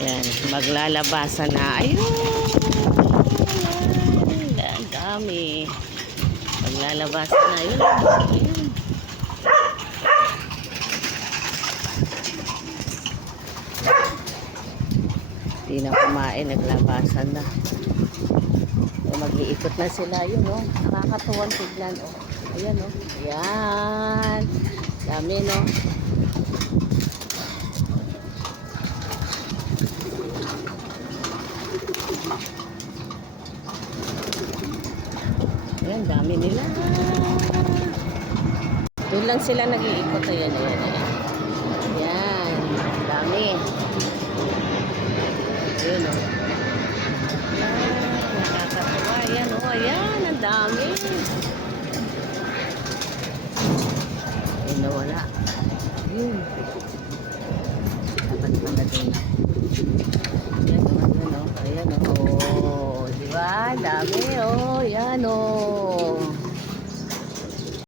Ayan, maglalabasan na. Ayun! Ayan, ang dami. Maglalabasan na. Ayun, ayun. Hindi na kumain, naglabasan na. Mag-iikot na sila. Yun, oh. Nakakatuwang tignan, oh. Ayan, oh. Ayan. Dami, no? Ayan, dami nila. Doon lang sila nag-iikot. Ayan, ayan, ayan. Ayan, dami. Ayan, oh. Nakakatawa. Ayan, oh. Ayan, ang dami. Ayan, nawala. Ayun. Dapat pala doon na. Ayan, oh. Ayan, oh. Ayan, oh. Diba? Dami, oh. Ayan, oh.